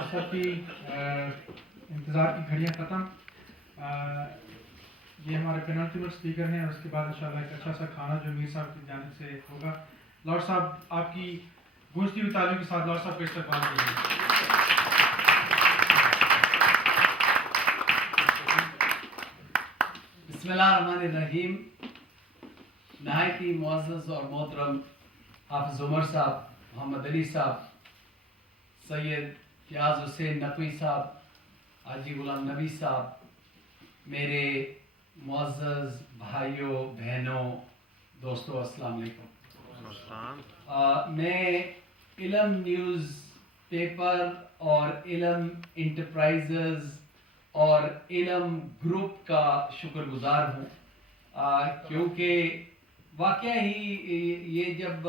آپ سب کی انتظار کی گھڑیاں ختم. یہ ہمارے پینلٹیمٹ اسپیکر ہیں اور اس کے بعد انشاءاللہ ایک اچھا سا کھانا جو میر صاحب کی جانب سے ہوگا. لاٹ صاحب آپ کی گونجتی ہوئی تعلیم کے ساتھ لاٹ صاحب کا استقبال کیجیے. بسم اللہ الرحمن الرحیم. نہایت ہی معزز اور محترم حافظ عمر صاحب, محمد علی صاحب, سید فیاض حسین نقوی صاحب, حاجی غلام نبی صاحب, میرے معزز بھائیوں بہنوں دوستوں, السلام علیکم. میں علم نیوز پیپر اور علم انٹرپرائزز اور علم گروپ کا شکر گزار ہوں, کیونکہ واقعہ ہی یہ جب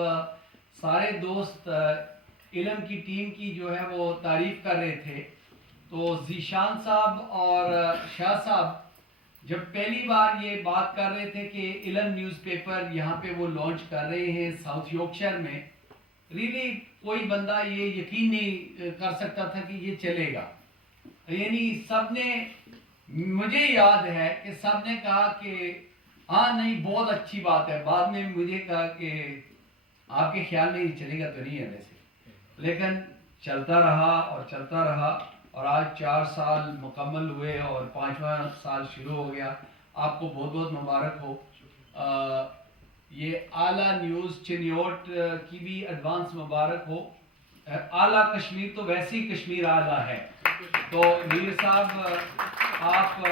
سارے دوست علم کی ٹیم کی جو ہے وہ تعریف کر رہے تھے تو ذیشان صاحب اور شاہ صاحب جب پہلی بار یہ بات کر رہے تھے کہ علم نیوز پیپر یہاں پہ وہ لانچ کر رہے ہیں ساؤتھ یارکشائر میں, ریلی کوئی بندہ یہ یقین نہیں کر سکتا تھا کہ یہ چلے گا. یعنی سب نے, مجھے یاد ہے کہ سب نے کہا کہ ہاں نہیں بہت اچھی بات ہے. بعد میں مجھے کہا کہ آپ کے خیال میں یہ چلے گا تو نہیں ہے ویسے, لیکن چلتا رہا اور چلتا رہا اور آج 4 سال مکمل ہوئے اور 5واں سال شروع ہو گیا. آپ کو بہت بہت مبارک ہو. یہ اعلیٰ نیوز چنیوٹ کی بھی ایڈوانس مبارک ہو. اعلیٰ کشمیر تو ویسے ہی کشمیر اعلیٰ ہے. تو میر صاحب آپ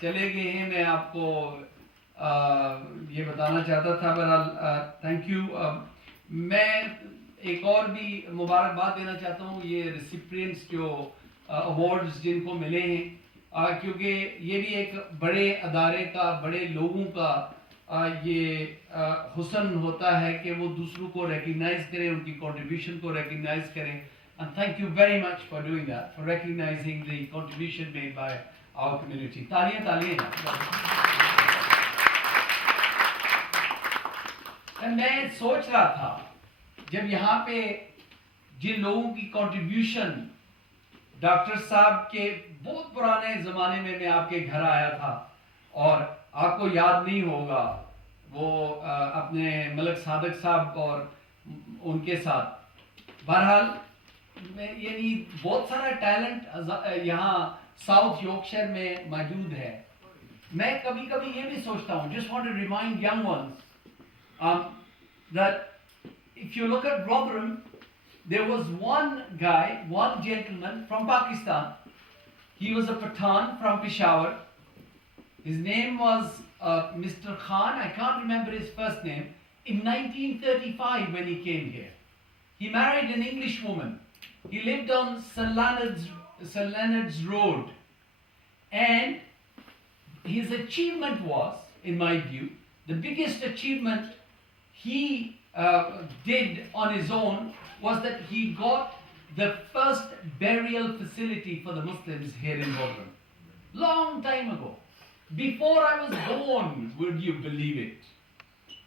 چلے گئے ہیں, میں آپ کو یہ بتانا چاہتا تھا. بہرحال تھینک یو. میں ایک اور بھی مبارکباد دینا چاہتا ہوں یہ ریسیپرینٹس جو ایوارڈز جن کو ملے ہیں, کیونکہ یہ بھی ایک بڑے ادارے کا, بڑے لوگوں کا یہ حسن ہوتا ہے کہ وہ دوسروں کو ریکگنائز کریں, ان کی کنٹریبیوشن کو ریکگنائز کریں. And thank you very much for doing that, for recognizing the contribution made by our community. تالیاں تالیاں. میں سوچ رہا تھا جب یہاں پہ جن لوگوں کی کنٹریبیوشن, ڈاکٹر صاحب کے بہت پرانے زمانے میں آپ کے گھر آیا تھا اور آپ کو یاد نہیں ہوگا, وہ اپنے ملک صادق صاحب اور ان کے ساتھ. بہرحال یعنی بہت سارا ٹیلنٹ یہاں ساؤتھ یارکشائر میں موجود ہے. میں کبھی کبھی یہ بھی سوچتا ہوں, just want to remind young ones that if you look at Rotherham, there was one guy, one gentleman from Pakistan. He was a Pathan from Peshawar. His name was Mr. Khan. I can't remember his first name. In 1935 when he came here, he married an English woman. He lived on St. Leonard's Road. And his achievement was, in my view, the biggest achievement he did on his own was that he got the first burial facility for the Muslims here in Rotherham. Long time ago. Before I was born, would you believe it?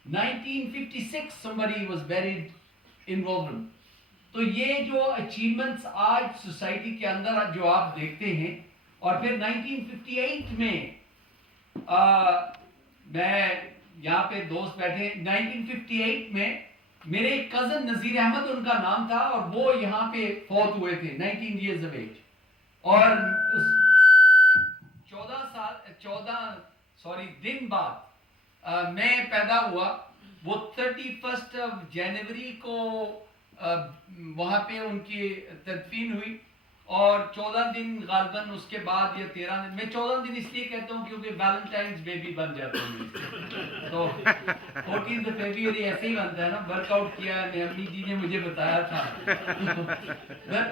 1956 somebody was buried in Rotherham. تو یہ جو achievements آج society کے اندر جو آپ دیکھتے ہیں, اور پھر 1958 میں میں یہاں پہ دوست بیٹھے, 1958 میں میرے ایک کزن نذیر احمد ان کا نام تھا اور وہ یہاں پہ فوت ہوئے تھے 19 years of age. اور اس 14 دن بعد میں پیدا ہوا. وہ 31 جنوری کو وہاں پہ ان کی تدفین ہوئی اور 14 دن غالباً اس کے بعد یا 13 دن, میں 14 دن اس لیے کہتا ہوں کیونکہ ویلنٹائنز بیبی بن جاتا ہوں. تو 14 فیبروری ایسے ہی بنتا ہے نا, ورک آؤٹ کیا ہے, میں امی جی نے مجھے بتایا تھا.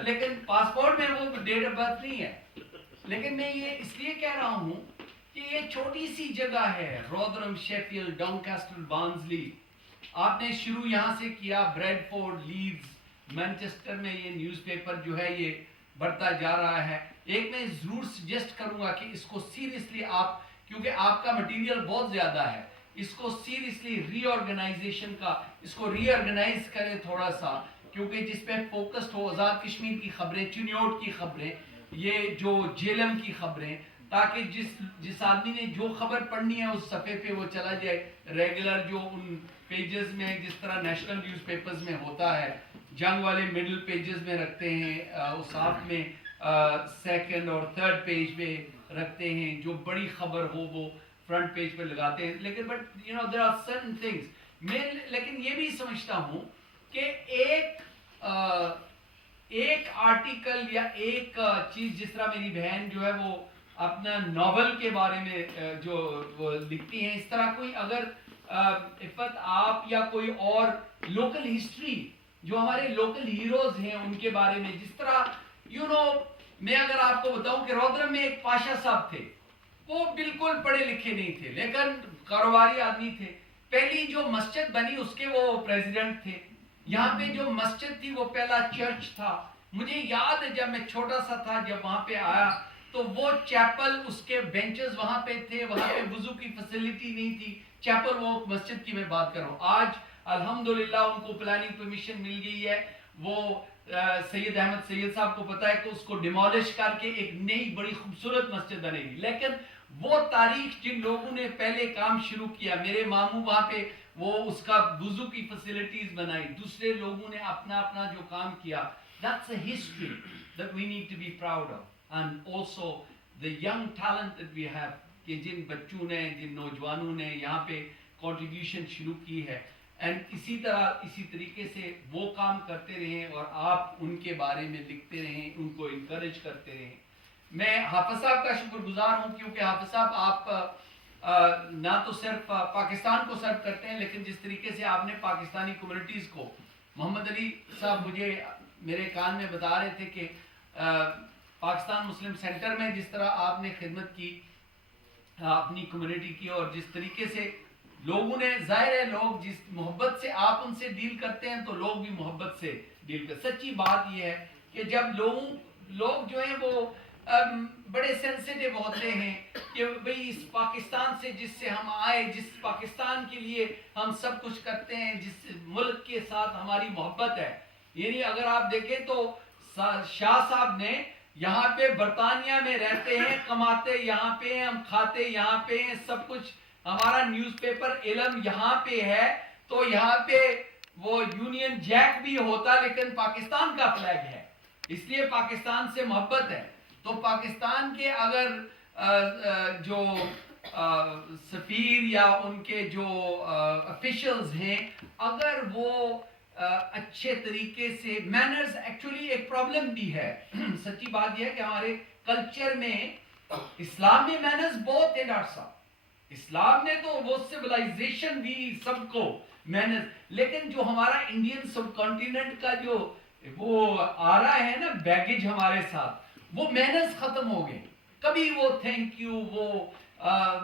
لیکن پاسپورٹ میں وہ ڈیٹ آف برتھ نہیں ہے. لیکن میں یہ اس لیے کہہ رہا ہوں کہ یہ چھوٹی سی جگہ ہے, رودرم, شیفیلڈ, ڈانکاسٹر, بارنزلی. آپ نے شروع یہاں سے کیا, بریڈ فورڈ, لیڈز, مینچسٹر میں یہ نیوز پیپر جو ہے یہ بڑھتا جا رہا ہے. ایک میں ضرور سجیسٹ کروں گا کہ اس کو سیریسلی آپ, کیونکہ آپ کا مٹیریل بہت زیادہ ہے, اس کو سیریسلی ری آرگنائزیشن کا, اس کو ری آرگنائز کریں تھوڑا سا, کیونکہ جس پہ فوکسڈ ہو آزاد کشمیر کی خبریں, چنیوٹ کی خبریں, یہ جو جیلم کی خبریں, تاکہ جس آدمی نے جو خبر پڑھنی ہے اس صفحے پہ وہ چلا جائے. ریگولر جو ان پیجز میں جس طرح نیشنل نیوز پیپرز میں ہوتا ہے, جنگ والے مڈل پیجز میں رکھتے ہیں, اس ہاف میں سیکنڈ اور تھرڈ پیج پہ رکھتے ہیں, جو بڑی خبر ہو وہ فرنٹ پیج پہ لگاتے ہیں. لیکن but you know there are certain things. میں لیکن یہ بھی سمجھتا ہوں کہ ایک آرٹیکل یا ایک چیز, جس طرح میری بہن جو ہے وہ اپنا ناول کے بارے میں جو وہ لکھتی ہیں, اس طرح کوئی اگر عفت آپ یا کوئی اور لوکل ہسٹری جو ہمارے لوکل ہیروز ہیں ان کے بارے میں, جس طرح یو نو میں اگر آپ کو بتاؤں کہ رودرم میں ایک پاشا صاحب تھے, وہ بالکل پڑھے لکھے نہیں تھے لیکن کاروباری آدمی تھے. پہلی جو مسجد بنی اس کے وہ پریزیڈنٹ تھے. یہاں پہ جو مسجد تھی وہ پہلا چرچ تھا. مجھے یاد ہے جب میں چھوٹا سا تھا, جب وہاں پہ آیا تو وہ چیپل, اس کے بینچز وہاں پہ تھے, وہاں پہ وضو کی فیسلٹی نہیں تھی. چیپل وہ مسجد کی میں بات کر رہا ہوں. آج الحمدللہ ان کو پلاننگ پرمیشن مل گئی ہے. وہ سید احمد سید صاحب کو پتا ہے کہ اس کو ڈیمولش کر کے ایک نئی بڑی خوبصورت مسجد بنے گی. لیکن وہ تاریخ جن لوگوں نے پہلے کام شروع کیا, میرے ماموں وہاں پہ وہ اس کا وضو کی فیسلٹیز بنائی, دوسرے لوگوں نے اپنا اپنا جو کام کیا. That's a history that we need to be proud of, and also the young talent that we have, کہ جن بچوں نے, جن نوجوانوں نے یہاں پہ کنٹریبیوشن شروع کی ہے. اینڈ اسی طرح اسی طریقے سے وہ کام کرتے رہیں اور آپ ان کے بارے میں لکھتے رہیں, ان کو انکریج کرتے رہیں. میں حافظ صاحب کا شکر گزار ہوں کیونکہ حافظ صاحب آپ نہ تو صرف پاکستان کو سرو کرتے ہیں, لیکن جس طریقے سے آپ نے پاکستانی کمیونٹیز کو, محمد علی صاحب مجھے میرے کان میں بتا رہے تھے کہ پاکستان مسلم سینٹر میں جس طرح آپ نے خدمت کی اپنی کمیونٹی کی, اور جس طریقے سے لوگوں نے, ظاہر ہے لوگ جس محبت سے آپ ان سے ڈیل کرتے ہیں تو لوگ بھی محبت سے ڈیل کرتے. سچی بات یہ ہے کہ جب لوگ جو ہیں وہ بڑے سینسیٹیو ہوتے ہیں کہ بھئی اس پاکستان سے جس سے ہم آئے, جس پاکستان کے لیے ہم سب کچھ کرتے ہیں, جس ملک کے ساتھ ہماری محبت ہے. یعنی اگر آپ دیکھیں تو شاہ صاحب نے یہاں پہ برطانیہ میں رہتے ہیں, کماتے یہاں پہ ہیں, ہم کھاتے یہاں پہ ہیں, سب کچھ ہمارا نیوز پیپر علم یہاں پہ ہے, تو یہاں پہ وہ یونین جیک بھی ہوتا لیکن پاکستان کا فلیگ ہے, اس لیے پاکستان سے محبت ہے. تو پاکستان کے اگر جو سفیر یا ان کے جو افیشلز ہیں, اگر وہ اچھے طریقے سے مینرز, ایکچولی ایک پرابلم بھی ہے. سچی بات یہ ہے کہ ہمارے کلچر میں, اسلام میں مینرز بہت ہے ڈاکٹر صاحب, اسلام نے تو وہ سویلائزیشن دی سب کو مینرز, لیکن جو ہمارا انڈین سب کانٹیننٹ کا جو وہ آ رہا ہے نا بیگیج ہمارے ساتھ, وہ مینرز ختم ہو گئے. کبھی وہ تھینک یو,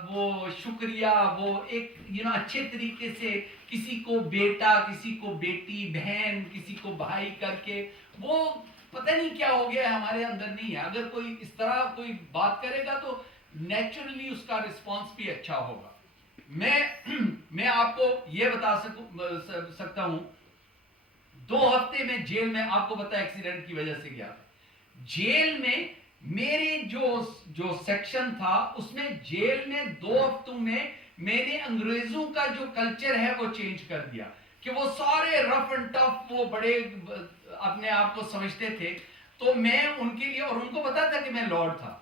وہ شکریہ, وہ ایک اچھے طریقے سے کسی کو بیٹا, کسی کو بیٹی, بہن, کسی کو بھائی کر کے, وہ پتہ نہیں کیا ہو گیا ہے, ہمارے اندر نہیں ہے. اگر کوئی اس طرح کوئی بات کرے گا تو نیچرلی اس کا رسپانس بھی اچھا ہوگا. میں آپ کو یہ بتا سکتا ہوں, 2 ہفتے میں جیل میں, آپ کو پتا ایکسیڈنٹ کی وجہ سے گیا, جیل میں میری جو سیکشن تھا اس میں جیل میں 2 ہفتوں میں میں نے انگریزوں کا جو کلچر ہے وہ چینج کر دیا, کہ وہ سارے رف اینڈ ٹف, وہ بڑے اپنے آپ کو سمجھتے تھے. تو میں ان کے لیے, اور ان کو پتا تھا کہ میں لارڈ تھا,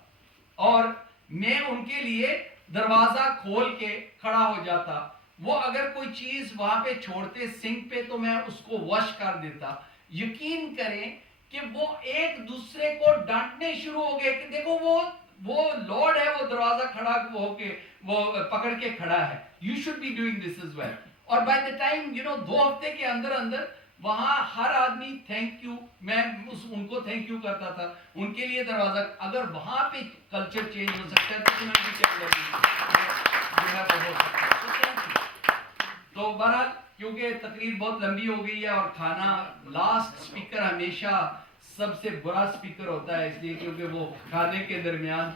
اور میں ان کے لیے دروازہ کھول کے کھڑا ہو جاتا. وہ اگر کوئی چیز وہاں پہ چھوڑتے سنک پہ تو میں اس کو واش کر دیتا. یقین کریں کہ وہ ایک دوسرے کو ڈانٹنے شروع ہو گئے کہ دیکھو وہ لارڈ ہے, وہ دروازہ کھڑا ہو کے وہ پکڑ کے کھڑا ہے, you should be doing this as well. اور بائی دا ٹائم 2 ہفتے کے اندر وہاں ہر آدمی تھینک یو, میں ان کو تھینک یو کرتا تھا, ان کے لیے دروازہ. اگر وہاں پہ کلچر چینج ہو سکتا ہے تو کمیونٹی جو ہے وہ ہو سکتا ہے. تو بہرحال کیونکہ تقریر بہت لمبی ہو گئی ہے اور کھانا, لاسٹ سپیکر ہمیشہ سب سے برا سپیکر ہوتا ہے, اس لیے کیونکہ وہ کھانے کے درمیان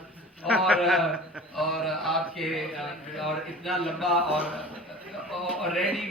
اور آپ کے اور اتنا لمبا اور ready,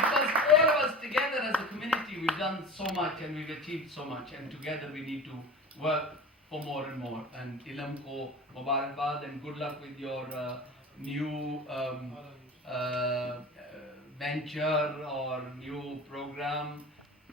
Because all of us together as a community, we've done so much and we've achieved so much, and together we need to work for more and more. And Ilam ko mubarakbad and good luck with your new venture or new program.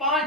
5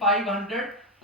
500,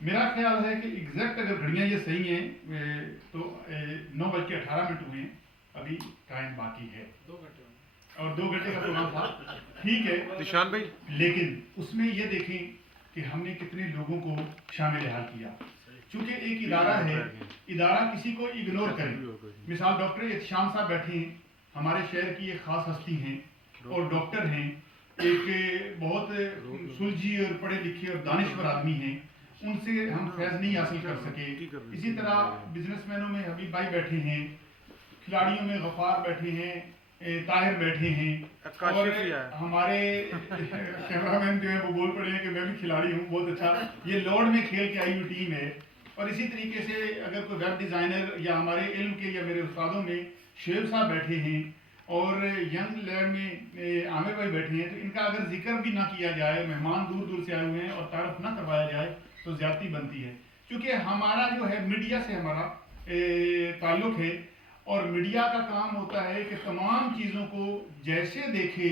میرا خیال ہے کہ exact اگر گھڑیاں یہ صحیح ہیں تو 9:18 ہوئے ہیں، ابھی ٹائم باقی ہے اور 2 گھنٹے کا پروگرام تھا، ٹھیک ہے نشان بھائی، لیکن اس میں یہ دیکھیں کہ ہم نے کتنے لوگوں کو شامل حال کیا، چونکہ ایک ادارہ ہے، ادارہ کسی کو اگنور کرے. مثال ڈاکٹر احتشام صاحب بیٹھے ہیں، ہمارے شہر کی ایک خاص ہستی ہیں اور ڈاکٹر ہیں، ایک بہت سلجھی اور پڑھے لکھے اور دانشور آدمی ہیں، ان سے ہم فیض نہیں حاصل کر سکے. اسی طرح بزنس مینوں میں حبیب بھائی بیٹھے ہیں، کھلاڑیوں میں غفار بیٹھے ہیں، طاہر بیٹھے ہیں، اور ہمارے کیمرہ مین جو ہیں وہ بول پڑے ہیں کہ میں بھی کھلاڑی ہوں، بہت اچھا. یہ لارڈ میں کھیل کے آئی ہوئی ٹیم ہے. اور اسی طریقے سے اگر کوئی ویب ڈیزائنر یا ہمارے علم کے یا میرے استادوں میں شعیب صاحب بیٹھے ہیں اور ینگ لینڈ میں عامر بھائی بیٹھے ہیں، تو ان کا اگر ذکر بھی نہ کیا جائے، مہمان دور دور سے آئے ہوئے ہیں اور تعارف نہ کروایا جائے تو زیادتی بنتی ہے. کیونکہ ہمارا جو ہے میڈیا سے ہمارا تعلق ہے، اور میڈیا کا کام ہوتا ہے کہ تمام چیزوں کو جیسے دیکھے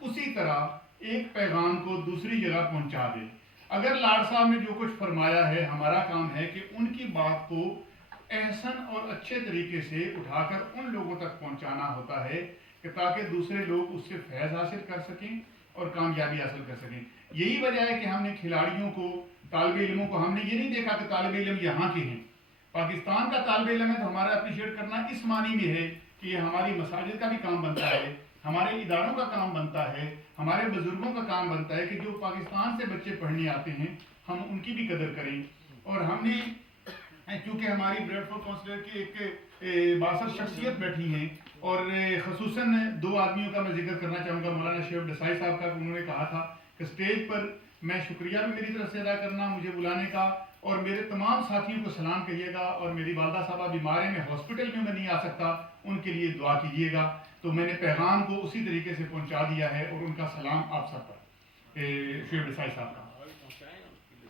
اسی طرح ایک پیغام کو دوسری جگہ پہنچا دے. اگر لاڈ صاحب نے جو کچھ فرمایا ہے، ہمارا کام ہے کہ ان کی بات کو احسن اور اچھے طریقے سے اٹھا کر ان لوگوں تک پہنچانا ہوتا ہے کہ تاکہ دوسرے لوگ اس سے فیض حاصل کر سکیں اور کامیابی حاصل کر سکیں. یہی وجہ ہے کہ ہم نے کھلاڑیوں کو، طالب علموں کو، ہم نے یہ نہیں دیکھا کہ طالب علم یہاں کے ہیں. پاکستان کا طالب علم ہے تو ہمارا اپریشیٹ کرنا اس معنی میں ہے کہ یہ ہماری مساجد کا بھی کام بنتا ہے، ہمارے اداروں کا کام بنتا ہے، ہمارے بزرگوں کا کام بنتا ہے کہ جو پاکستان سے بچے پڑھنے آتے ہیں ہم ان کی بھی قدر کریں. اور ہم نے چونکہ ہماری بریڈ فورڈ کونسلر کی ایک بااثر شخصیت بیٹھی ہیں، اور خصوصاً 2 آدمیوں کا میں ذکر کرنا چاہوں گا. مولانا شعیب ڈسائی صاحب کا، انہوں نے کہا تھا کہ اسٹیج پر میں شکریہ بھی میری طرف سے ادا کرنا مجھے بلانے کا، اور میرے تمام ساتھیوں کو سلام کہیے گا، اور میری والدہ صاحبہ بیمار ہیں، میں ہاسپٹل میں نہیں آ سکتا، ان کے لیے دعا کیجیے گا. تو میں نے پیغام کو اسی طریقے سے پہنچا دیا ہے، اور ان کا سلام آپ سب پر، شعیب ڈسائی صاحب کا،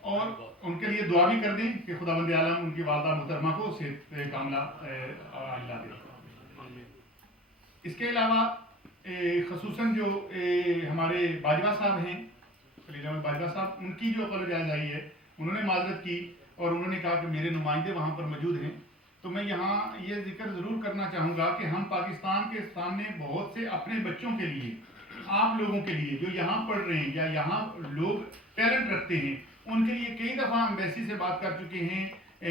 اور ان کے لیے دعا بھی کر دیں کہ خداوند عالم ان کی والدہ محترمہ کو صحت کاملہ عاجلہ دے. اس کے علاوہ خصوصاً جو ہمارے باجوہ صاحب ہیں، خلیل احمد باجوہ صاحب، ان کی جو قول جائز آئی ہے، انہوں نے معذرت کی اور انہوں نے کہا کہ میرے نمائندے وہاں پر موجود ہیں. تو میں یہاں یہ ذکر ضرور کرنا چاہوں گا کہ ہم پاکستان کے سامنے بہت سے اپنے بچوں کے لیے، آپ لوگوں کے لیے جو یہاں پڑھ رہے ہیں یا یہاں لوگ ٹیلنٹ رکھتے ہیں، ان کے لیے کئی دفعہ ایمبیسی سے بات کر چکے ہیں.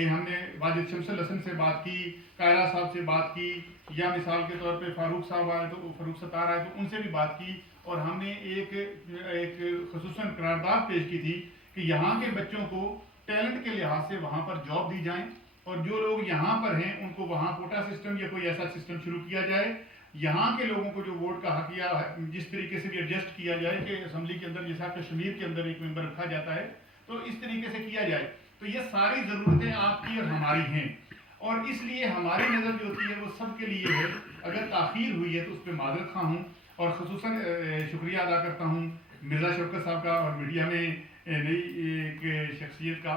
ہم نے واجد شمس الحسن سے بات کی، قائرہ صاحب سے بات کی، یا مثال کے طور پہ فاروق صاحب آئے تو فاروق ستار آئے تو ان سے بھی بات کی، اور ہم نے ایک خصوصاً قرارداد پیش کی تھی کہ یہاں کے بچوں کو ٹیلنٹ کے لحاظ سے وہاں پر جاب دی جائیں، اور جو لوگ یہاں پر ہیں ان کو وہاں کوٹا سسٹم یا کوئی ایسا سسٹم شروع کیا جائے. یہاں کے لوگوں کو جو ووٹ کا حق یا جس طریقے سے بھی ایڈجسٹ کیا جائے کہ اسمبلی کے اندر جیسا کشمیر کے اندر ایک ممبر رکھا جاتا ہے تو اس طریقے سے کیا جائے. تو یہ ساری ضرورتیں آپ کی اور ہماری ہیں، اور اس لیے ہماری نظر جو ہوتی ہے وہ سب کے لیے ہے. اگر تاخیر ہوئی ہے تو اس پہ معذرت خواہ ہوں، اور خصوصاً شکریہ ادا کرتا ہوں مرزا شوکت صاحب کا اور میڈیا میں نئی ایک شخصیت کا.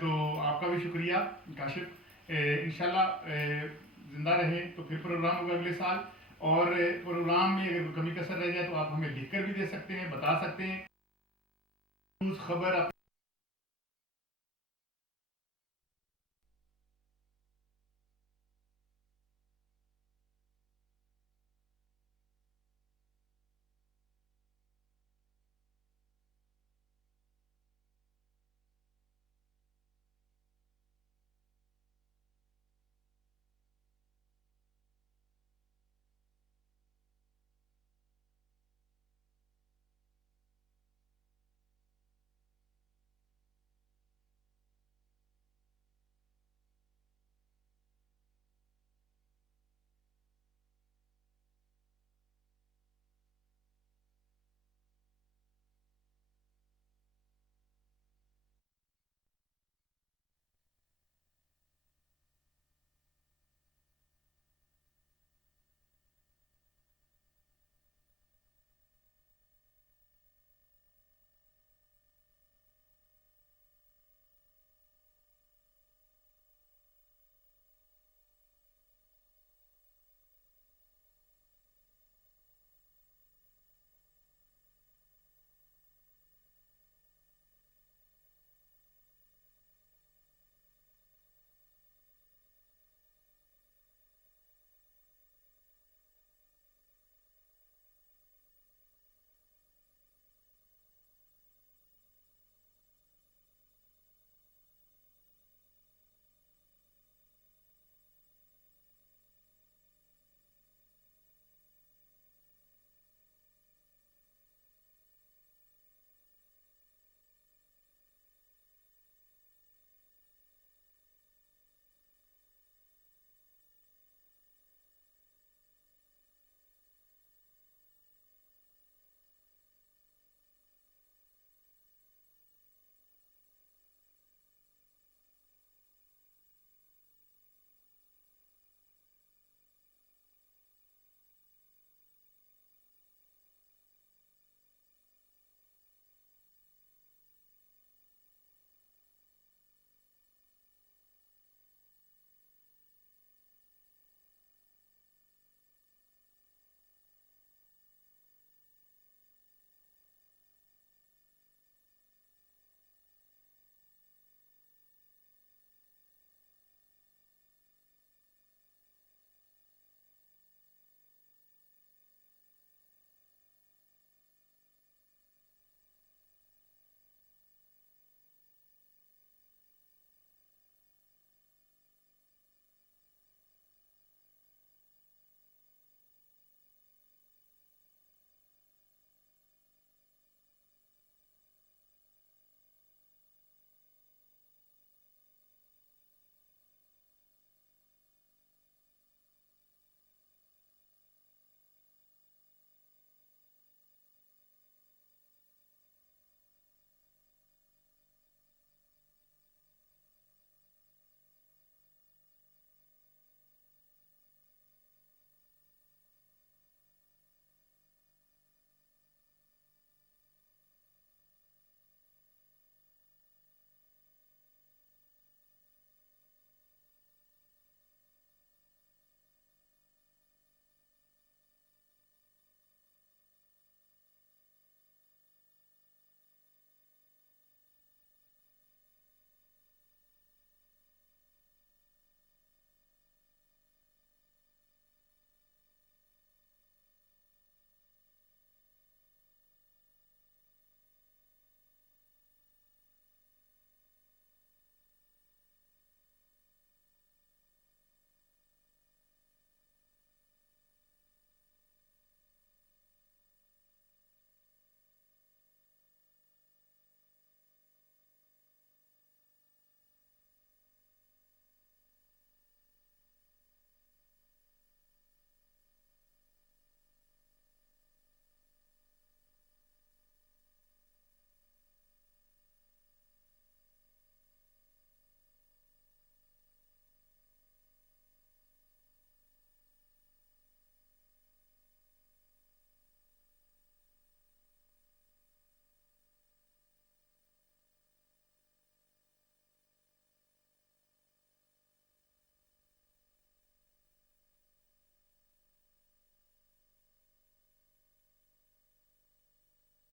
تو آپ کا بھی شکریہ کاشف. انشاءاللہ زندہ رہیں تو پھر پروگرام ہوگا اگلے سال، اور پروگرام میں اگر کمی کسر رہ جائے تو آپ ہمیں لکھ کر بھی دے سکتے ہیں، بتا سکتے ہیں. خبر